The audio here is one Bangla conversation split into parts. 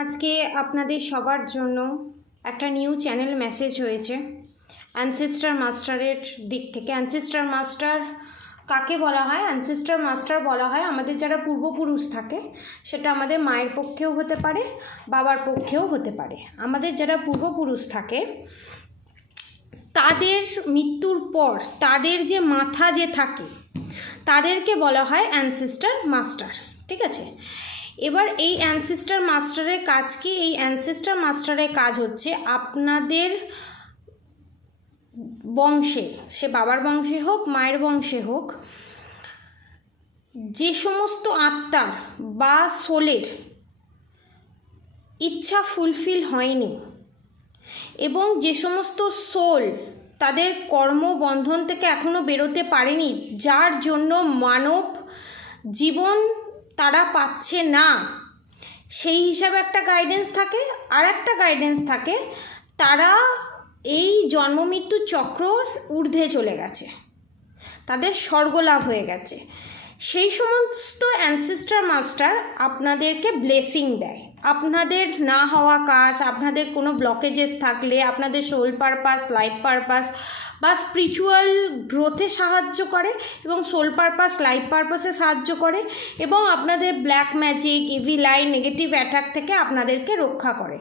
আজকে আপনাদের সবার জন্য একটা নিউ চ্যানেল মেসেজ হয়েছে অ্যানসেস্টার মাস্টারের দিক থেকে। অ্যানসেস্টার মাস্টার কাকে বলা হয়? অ্যানসেস্টার মাস্টার বলা হয় আমাদের যারা পূর্বপুরুষ থাকে, সেটা আমাদের মায়ের পক্ষেও হতে পারে, বাবার পক্ষেও হতে পারে। আমাদের যারা পূর্বপুরুষ থাকে তাদের মৃত্যুর পর তাদের যে মাথা যে থাকে তাদেরকে বলা হয় অ্যানসেস্টার মাস্টার। ঠিক আছে, এবার এই অ্যানসেস্টার মাস্টারের কাজ কি? এই অ্যানসেস্টার মাস্টারের কাজ হচ্ছে আপনাদের বংশে, সে বাবার বংশে হোক মায়ের বংশে হোক, যে সমস্ত আত্মার বা সোলের ইচ্ছা ফুলফিল হয়নি এবং যে সমস্ত সোল তাদের কর্মবন্ধন থেকে এখনও বেরোতে পারেনি, যার জন্য মানব জীবন তারা পাচ্ছে না, সেই হিসাবে একটা গাইডেন্স থাকে। আর একটা গাইডেন্স থাকে তারা এই জন্মমৃত্যু চক্রর ঊর্ধ্বে চলে গেছে, তাদের স্বর্গলাভ হয়ে গেছে। সেই সমস্ত অ্যানসেস্টার মাস্টার আপনাদেরকে ব্লেসিং দেয়। আপনাদের না হওয়া কাজ, আপনাদের কোনো ব্লকেজেস থাকলে, আপনাদের সোল পারপাস, লাইফ পারপাস বা স্পিরিচুয়াল গ্রোথে সাহায্য করে এবং সোল পারপাস, লাইফ পারপাসে সাহায্য করে এবং আপনাদের black magic, evil I, negative attack থেকে আপনাদেরকে রক্ষা করে।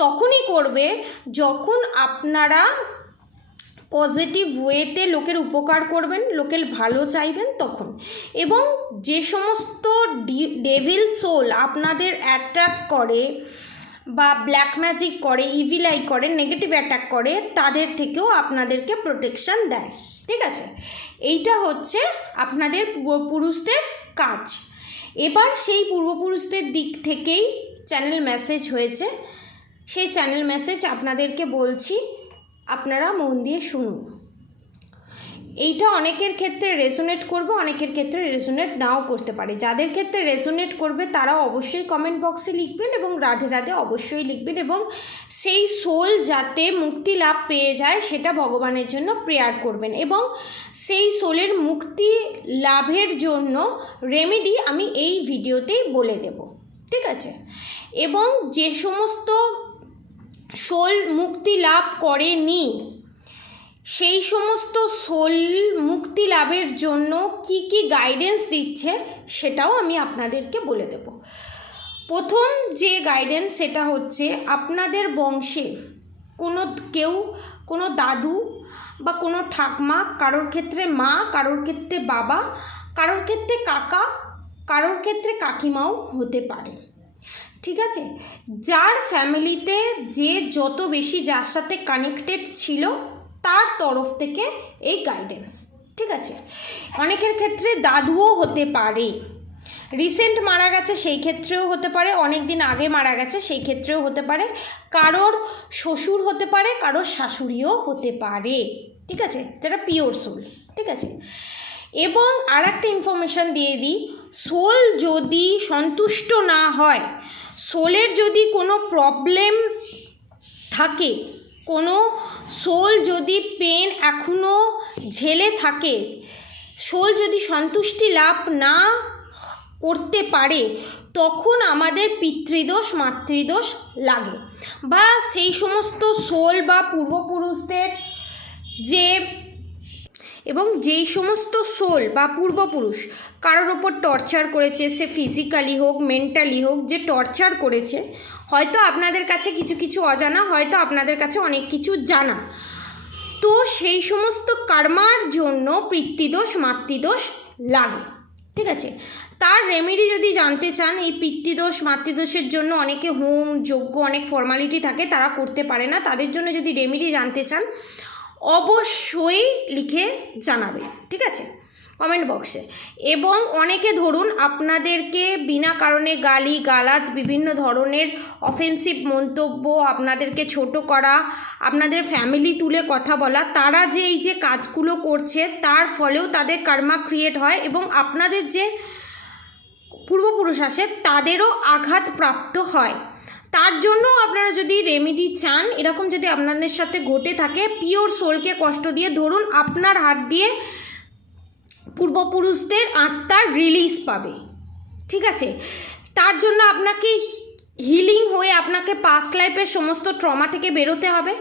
তখনই করবে যখন আপনারা পজিটিভ ওয়েতে লোকের উপকার করবেন, লোকের ভালো চাইবেন তখন। এবং যে সমস্ত ডেভিল সোল আপনাদের অ্যাটাক করে বা ব্ল্যাক ম্যাজিক করে, ইভিল আই করে, নেগেটিভ অ্যাটাক করে, তাদের থেকেও আপনাদেরকে প্রোটেকশন দেয়। ঠিক আছে, এইটা হচ্ছে আপনাদের পূর্বপুরুষদের কাজ। এবার সেই পূর্বপুরুষদের দিক থেকেই চ্যানেল মেসেজ হয়েছে, সেই চ্যানেল মেসেজ আপনাদেরকে বলছি, আপনারা মন দিয়ে শুনুন। এইটা অনেকের ক্ষেত্রে রেজোনেট করবে, অনেকের ক্ষেত্রে রেজোনেট নাও করতে পারে। যাদের ক্ষেত্রে রেজোনেট করবে তারা অবশ্যই কমেন্ট বক্সে লিখবেন এবং রাধে রাধে অবশ্যই লিখবেন এবং সেই সোল যাতে মুক্তি লাভ পেয়ে যায় সেটা ভগবানের জন্য প্রেয়ার করবেন এবং সেই সোলের মুক্তি লাভের জন্য রেমেডি আমি এই ভিডিওতেই বলে দেব। ঠিক আছে, এবং যে সমস্ত সোল মুক্তি লাভ করেনি সেই সমস্ত সোল মুক্তি লাভের জন্য কি কি গাইডেন্স দিচ্ছে সেটাও আমি আপনাদেরকে বলে দেব। প্রথম যে গাইডেন্স সেটা হচ্ছে আপনাদের বংশে কোনো দাদু বা কোনো ঠাকমা, কারোর ক্ষেত্রে মা, কারোর ক্ষেত্রে বাবা, কারোর ক্ষেত্রে কাকা, কারোর ক্ষেত্রে কাকিমাও হতে পারে। ঠিক আছে, যার ফ্যামিলিতে যে যত বেশি যার সাথে কানেক্টেড ছিল তার তরফ থেকে এই গাইডেন্স। ঠিক আছে, অনেকের ক্ষেত্রে দাদুও হতে পারে, রিসেন্ট মারা গেছে সেই ক্ষেত্রেও হতে পারে, অনেক দিন আগে মারা গেছে সেই ক্ষেত্রেও হতে পারে, কারোর শ্বশুর হতে পারে, কারোর শাশুড়িও হতে পারে। ঠিক আছে, যেটা পিওর সোল। ঠিক আছে, এবং আর একটা ইনফরমেশান দিয়ে দিই, সোল যদি সন্তুষ্ট না হয়, সোলের যদি কোনো প্রবলেম থাকে, কোনো সোল যদি পেন এখনও ঝেলে থাকে, সোল যদি সন্তুষ্টি লাভ না করতে পারে, তখন আমাদের পিতৃদোষ মাতৃদোষ লাগে। বা সেই সমস্ত সোল বা পূর্বপুরুষদের যেই সমস্ত সোল বা পূর্বপুরুষ কারোর ওপর টর্চার করেছে, সে ফিজিক্যালি হোক মেন্টালি হোক, যে টর্চার করেছে, হয়তো আপনাদের কাছে কিছু কিছু অজানা, হয়তো আপনাদের কাছে অনেক কিছু জানা, তো সেই সমস্ত কর্মার জন্য পিতৃদোষ মাতৃদোষ লাগে। ঠিক আছে, তার রেমেডি যদি জানতে চান, এই পিতৃদোষ মাতৃদোষের জন্য অনেকে হোম যজ্ঞ অনেক ফর্মালিটি থাকে, তারা করতে পারে না, তাদের জন্য যদি রেমেডি জানতে চান অবশ্যই লিখে জানাবে। ঠিক আছে, কমেন্ট বক্সে। এবং অনেকে ধরুন আপনাদেরকে বিনা কারণে গালি গালাজ, বিভিন্ন ধরনের অফেন্সিভ মন্তব্য, আপনাদেরকে ছোট করা, আপনাদের ফ্যামিলি তুলে কথা বলা, তারা যে এই যে কাজগুলো করছে তার ফলেও তাদের কর্মা ক্রিয়েট হয় এবং আপনাদের যে পূর্বপুরুষ আসে তাদেরও আঘাত প্রাপ্ত হয়। তার জন্য আপনারা যদি রেমেডি চান, এরকম যদি আপনাদের সাথে ঘটে থাকে, পিওর সোলকে কষ্ট দিয়ে, ধরুন আপনার হাত দিয়ে পূর্বপুরুষদের আত্মার রিলিজ পাবে। ঠিক আছে, তার জন্য আপনাকে হিলিং হয়ে আপনাকে পাস্ট লাইফের সমস্ত ট্রমা থেকে বেরোতে হবে।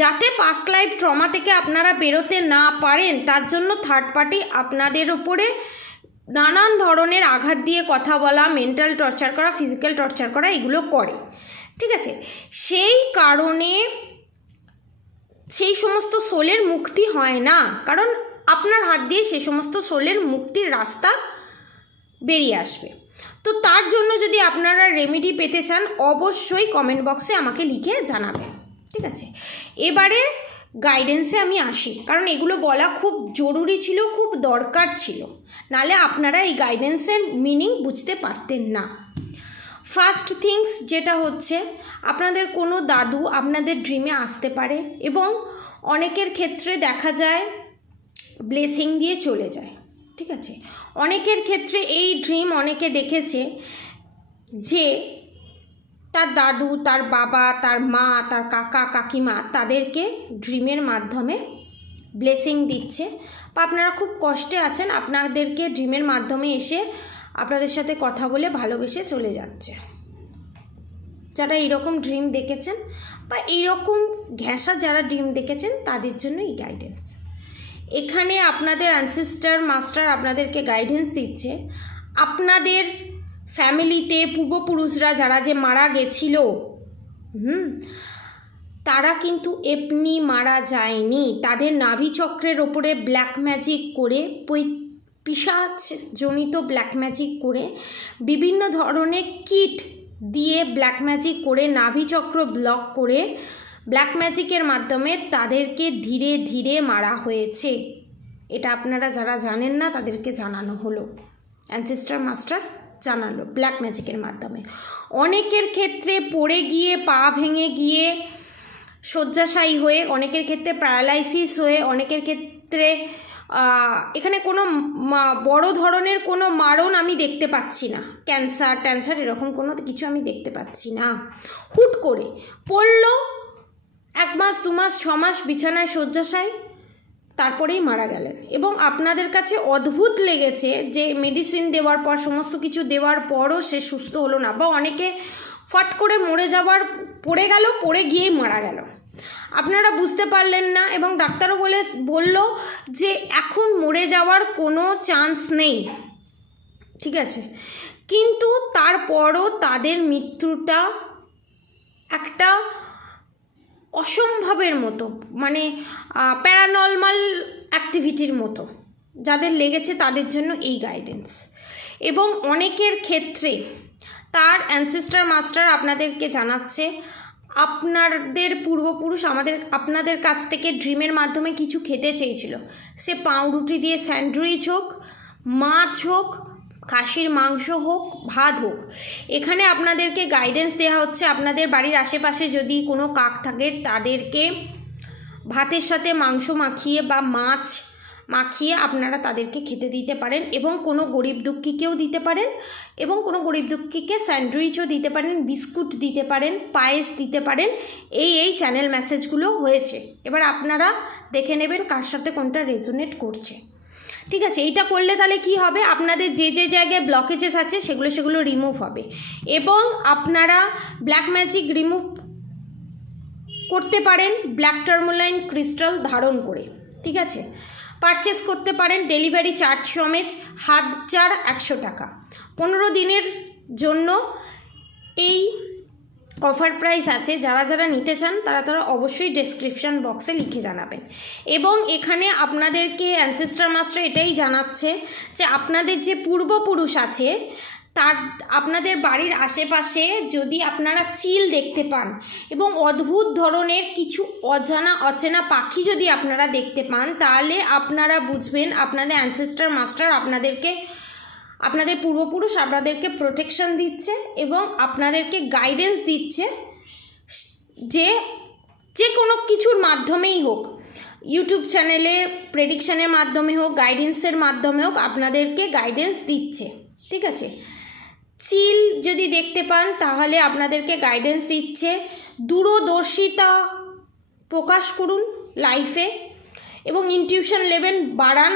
যাতে পাস্ট লাইফ ট্রমা থেকে আপনারা বেরোতে না পারেন, তার জন্য থার্ড পার্টি আপনাদের উপরে নানান ধরনের আঘাত দিয়ে কথা বলা, মেন্টাল টর্চার করা, ফিজিক্যাল টর্চার করা, এগুলো করে। ঠিক আছে, সেই কারণে সেই সমস্ত সোলের মুক্তি হয় না, কারণ আপনার হাত দিয়ে সেই সমস্ত সোলের মুক্তির রাস্তা বেরিয়ে আসবে। তো তার জন্য যদি আপনারা রেমেডি পেতে চান, অবশ্যই কমেন্ট বক্সে আমাকে লিখে জানাবেন। ঠিক আছে, এবারে গাইডেন্সে আমি আসি, কারণ এগুলো বলা খুব জরুরি ছিল, খুব দরকার ছিল, নালে আপনারা এই গাইডেন্সের মিনিং বুঝতে পারতেন না। ফার্স্ট থিংস যেটা হচ্ছে, আপনাদের কোনো দাদু আপনাদের ড্রিমে আসতে পারে এবং অনেকের ক্ষেত্রে দেখা যায় ব্লেসিং দিয়ে চলে যায়। ঠিক আছে, অনেকের ক্ষেত্রে এই ড্রিম অনেকে দেখেছে যে তার দাদু, তার বাবা, তার মা, তার কাকা কাকিমা তাদেরকে ড্রিমের মাধ্যমে ব্লেসিং দিচ্ছে, বা আপনারা খুব কষ্টে আছেন, আপনাদেরকে ড্রিমের মাধ্যমে এসে আপনাদের সাথে কথা বলে ভালোবেসে চলে যাচ্ছে। যারা এইরকম ড্রিম দেখেছেন বা এইরকম ঘেঁষা যারা ড্রিম দেখেছেন, তাদের জন্য এই গাইডেন্স। এখানে আপনাদের অ্যানসেস্টার মাস্টার আপনাদেরকে গাইডেন্স দিচ্ছে, আপনাদের ফ্যামিলিতে পূর্বপুরুষরা যারা যে মারা গেছিল, তারা কিন্তু এমনি মারা যায়নি। তাদের নাভিচক্রের ওপরে ব্ল্যাক ম্যাজিক করে, পিশাচ জনিত ব্ল্যাক ম্যাজিক করে, বিভিন্ন ধরনের কিট দিয়ে ব্ল্যাক ম্যাজিক করে, নাভিচক্র ব্লক করে, ব্ল্যাক ম্যাজিকের মাধ্যমে তাদেরকে ধীরে ধীরে মারা হয়েছে। এটা আপনারা যারা জানেন না তাদেরকে জানানো হলো, অ্যানসেস্টার মাস্টার জানালো ব্ল্যাক ম্যাজিকের মাধ্যমে। অনেকের ক্ষেত্রে পড়ে গিয়ে পা ভেঙে গিয়ে শয্যাশায়ী হয়ে, অনেকের ক্ষেত্রে প্যারালাইসিস হয়ে, অনেকের ক্ষেত্রে এখানে কোনো বড় ধরনের কোনো মারণ আমি দেখতে পাচ্ছি না, ক্যান্সার এরকম কোনো কিছু আমি দেখতে পাচ্ছি না। হুট করে পড়লো, 1 মাস 2 মাস 6 মাস বিছানায় শয্যাশায়ী, তারপরেই মারা গেলেন। এবং আপনাদের কাছে অদ্ভুত লেগেছে যে মেডিসিন দেওয়ার পর, সমস্ত কিছু দেওয়ার পরও সে সুস্থ হলো না, বা অনেকে ফট করে মরে যাওয়ার পড়ে গিয়েই মারা গেল, আপনারা বুঝতে পারলেন না, এবং ডাক্তারও বলল যে এখন মরে যাওয়ার কোনো চান্স নেই। ঠিক আছে, কিন্তু তারপরও তাদের মৃত্যুটা একটা অসম্ভবের মতো, মানে প্যারানর্মাল অ্যাক্টিভিটির মতো যাদের লেগেছে তাদের জন্য এই গাইডেন্স। এবং অনেকের ক্ষেত্রে তার অ্যানসেস্টার মাস্টার আপনাদেরকে জানাচ্ছে, আপনাদের পূর্বপুরুষ আপনাদের কাছ থেকে ড্রিমের মাধ্যমে কিছু খেতে চেয়েছিল, সে পাউরুটি দিয়ে স্যান্ডউইচ হোক, মাছ হোক, খাসির মাংস হোক, ভাত হোক। এখানে আপনাদেরকে গাইডেন্স দেওয়া হচ্ছে, আপনাদের বাড়ির আশেপাশে যদি কোনো কাক থাকে, তাদেরকে ভাতের সাথে মাংস মাখিয়ে বা মাছ মাখিয়ে আপনারা তাদেরকে খেতে দিতে পারেন, এবং কোনো গরিব দুঃখীকেও দিতে পারেন, এবং কোনো গরিব দুঃখীকে স্যান্ডউইচও দিতে পারেন, বিস্কুট দিতে পারেন, পায়েস দিতে পারেন। এই চ্যানেল মেসেজগুলো হয়েছে, এবার আপনারা দেখে নেবেন কার সাথে কোনটা রেজোনেট করছে। ঠিক আছে, এইটা করলে তাহলে কি হবে, আপনাদের যে জায়গায় ব্লকেজেস আছে সেগুলো রিমুভ হবে, এবং আপনারা ব্ল্যাক ম্যাজিক রিমুভ করতে পারেন ব্ল্যাক টার্মোলাইন ক্রিস্টাল ধারণ করে। ঠিক আছে, পারচেস করতে পারেন ডেলিভারি চার্জ সমেত, হাত চার 100 টাকা। 15 দিনের জন্য এই অফার প্রাইস আছে। যারা নিতে চান তারা অবশ্যই ডেসক্রিপশান বক্সে লিখে জানাবেন। এবং এখানে আপনাদেরকে অ্যানসেস্টার মাস্টার এটাই জানাচ্ছে যে আপনাদের যে পূর্বপুরুষ আছে, তার আপনাদের বাড়ির আশেপাশে যদি আপনারা চিল দেখতে পান এবং অদ্ভুত ধরনের কিছু অচেনা পাখি যদি আপনারা দেখতে পান, তাহলে আপনারা বুঝবেন আপনাদের অ্যানসেস্টার মাস্টার আপনাদের পূর্বপুরুষ আপনাদেরকে প্রোটেকশন দিচ্ছে এবং আপনাদেরকে গাইডেন্স দিচ্ছে, যে কোনো কিছুর মাধ্যমেই হোক, ইউটিউব চ্যানেলে প্রেডিকশানের মাধ্যমে হোক, গাইডেন্সের মাধ্যমে হোক, আপনাদেরকে গাইডেন্স দিচ্ছে। ঠিক আছে, চিল যদি দেখতে পান তাহলে আপনাদেরকে গাইডেন্স দিচ্ছে, দূরদর্শিতা প্রকাশ করুন লাইফে, এবং ইনটিউশন লেভেল বাড়ান।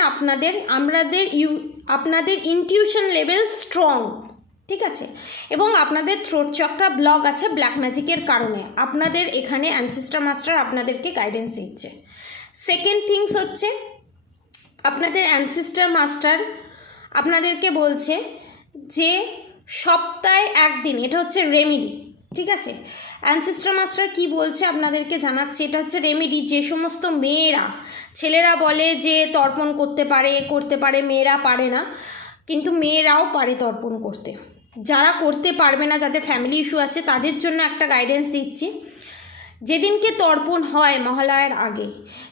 আপনাদের ইনটিউশন লেভেল স্ট্রং ঠিক আছে। এবং আপনাদের থ্রোট চক্রা ব্লক আছে ব্ল্যাক ম্যাজিকের কারণে, আপনাদের এখানে অ্যানসেস্টর মাস্টার আপনাদেরকে গাইডেন্স দিচ্ছে। সেকেন্ড থিংস হচ্ছে আপনাদের অ্যানসেস্টর মাস্টার আপনাদেরকে বলছে যে সপ্তাহে একদিন, এটা হচ্ছে রেমেডি, ঠিক আছে। অ্যানসেস্টর মাস্টার কি বলছে আপনাদেরকে জানাচ্ছে, এটা হচ্ছে রেমেডি। যে সমস্ত মেয়েরা, ছেলেরা বলে যে তর্পণ করতে পারে, মেয়েরা পারে না, কিন্তু মেয়েরাও পারে তর্পণ করতে। যারা করতে পারবে না, যাদের ফ্যামিলি ইস্যু আছে, তাদের জন্য একটা গাইডেন্স দিচ্ছি। যেদিনকে তর্পণ হয় মহালয়ার আগে,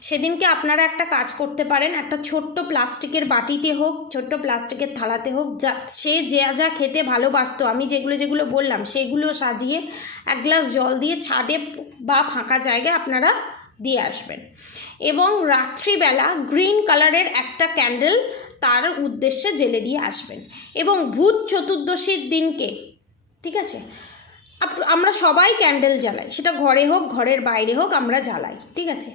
সেদিনকে আপনারা একটা কাজ করতে পারেন, একটা ছোট্ট প্লাস্টিকের বাটিতে হোক, ছোট্ট প্লাস্টিকের থালাতে হোক, সে যা খেতে ভালোবাসতো, আমি যেগুলো বললাম সেগুলো সাজিয়ে এক গ্লাস জল দিয়ে ছাদে বা ফাঁকা জায়গায় আপনারা দিয়ে আসবেন। এবং রাত্রিবেলা গ্রিন কালারের একটা ক্যান্ডেল তার উদ্দেশ্যে জেলে দিয়ে আসবেন। এবং ভূত চতুর্দশীর দিনকে, ঠিক আছে, আমরা সবাই ক্যান্ডেল জ্বালাই, সেটা ঘরে হোক ঘরের বাইরে হোক, আমরা জ্বালাই, ঠিক আছে।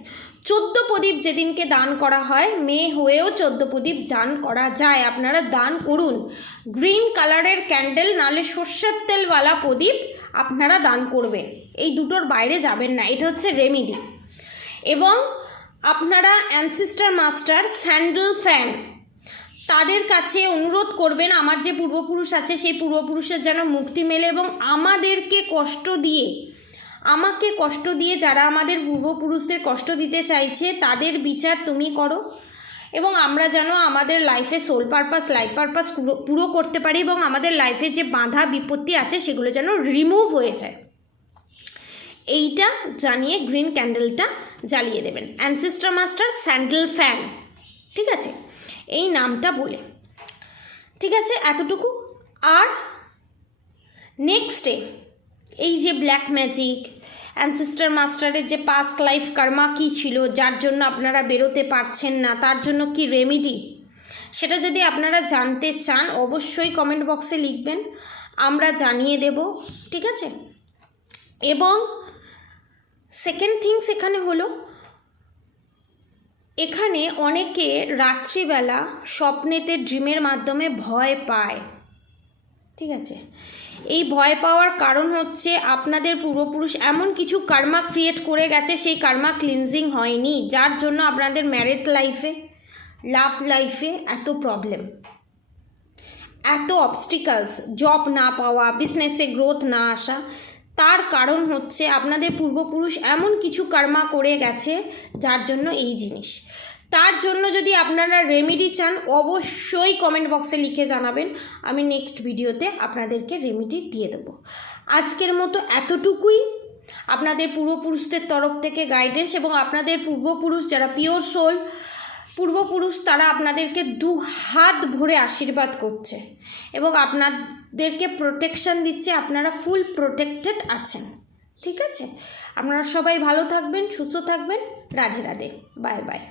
14 প্রদীপ যেদিনকে দান করা হয়, মেয়ে হয়েও 14 প্রদীপ দান করা যায়, আপনারা দান করুন। গ্রিন কালারের ক্যান্ডেল নালে সর্ষের তেলওয়ালা প্রদীপ আপনারা দান করবেন, এই দুটোর বাইরে যাবেন না, এটা হচ্ছে রেমেডি। এবং আপনারা অ্যানসেস্টর মাস্টার স্যান্ডেল ফ্যান তাদের কাছে অনুরোধ করবেন, আমার যে পূর্বপুরুষ আছে সেই পূর্বপুরুষের যেন মুক্তি মেলে, এবং আমাকে কষ্ট দিয়ে যারা আমাদের পূর্বপুরুষদের কষ্ট দিতে চাইছে তাদের বিচার তুমি করো, এবং আমরা যেন আমাদের লাইফে সোল পারপাস, লাইফ পারপাস পুরো করতে পারি, এবং আমাদের লাইফে যে বাধা বিপত্তি আছে সেগুলো যেন রিমুভ হয়ে যায়, এইটা জানিয়ে গ্রিন ক্যান্ডেলটা জ্বালিয়ে দেবেন। অ্যানসেস্টর মাস্টার স্যান্ডেল ফ্যান, ঠিক আছে, এই নামটা বলে, ঠিক আছে, এতটুকু। আর নেক্সটে এই যে ব্ল্যাক ম্যাজিক, অ্যানসেস্টর মাস্টারের যে পাস্ট লাইফ কর্মা কী ছিল, যার জন্য আপনারা বেরোতে পারছেন না, তার জন্য কি রেমেডি, সেটা যদি আপনারা জানতে চান অবশ্যই কমেন্ট বক্সে লিখবেন, আমরা জানিয়ে দেব, ঠিক আছে। এবং সেকেন্ড থিংস এখানে হলো, এখানে অনেকে রাত্রিবেলা স্বপ্নেতে ড্রিমের মাধ্যমে ভয় পায়, ঠিক আছে। এই ভয় পাওয়ার কারণ হচ্ছে আপনাদের পূর্বপুরুষ এমন কিছু কর্মা ক্রিয়েট করে গেছে, সেই কর্মা ক্লিনজিং হয়নি, যার জন্য আপনাদের ম্যারিড লাইফে, লাভ লাইফে এত প্রবলেম, এত অবস্টিকলস, জব না পাওয়া, বিজনেসে গ্রোথ না আসা। তার কারণ হচ্ছে আপনাদের পূর্বপুরুষ এমন কিছু কর্মা করে গেছে যার জন্য এই জিনিস। তার জন্য যদি আপনারা রেমেডি চান অবশ্যই কমেন্ট বক্সে লিখে জানাবেন, আমি নেক্সট ভিডিওতে আপনাদেরকে রেমেডি দিয়ে দেবো। আজকের মতো এতটুকুই, আপনাদের পূর্বপুরুষদের তরফ থেকে গাইডেন্স, এবং আপনাদের পূর্বপুরুষ যারা পিওর সোল পূর্বপুরুষ, তারা আপনাদেরকে 2 হাত ভরে আশীর্বাদ করছে এবং আপনাদেরকে প্রোটেকশন দিচ্ছে, আপনারা ফুল প্রোটেক্টেড আছেন, ঠিক আছে। আপনারা সবাই ভালো থাকবেন, সুস্থ থাকবেন, রাধে রাধে, বাই বাই।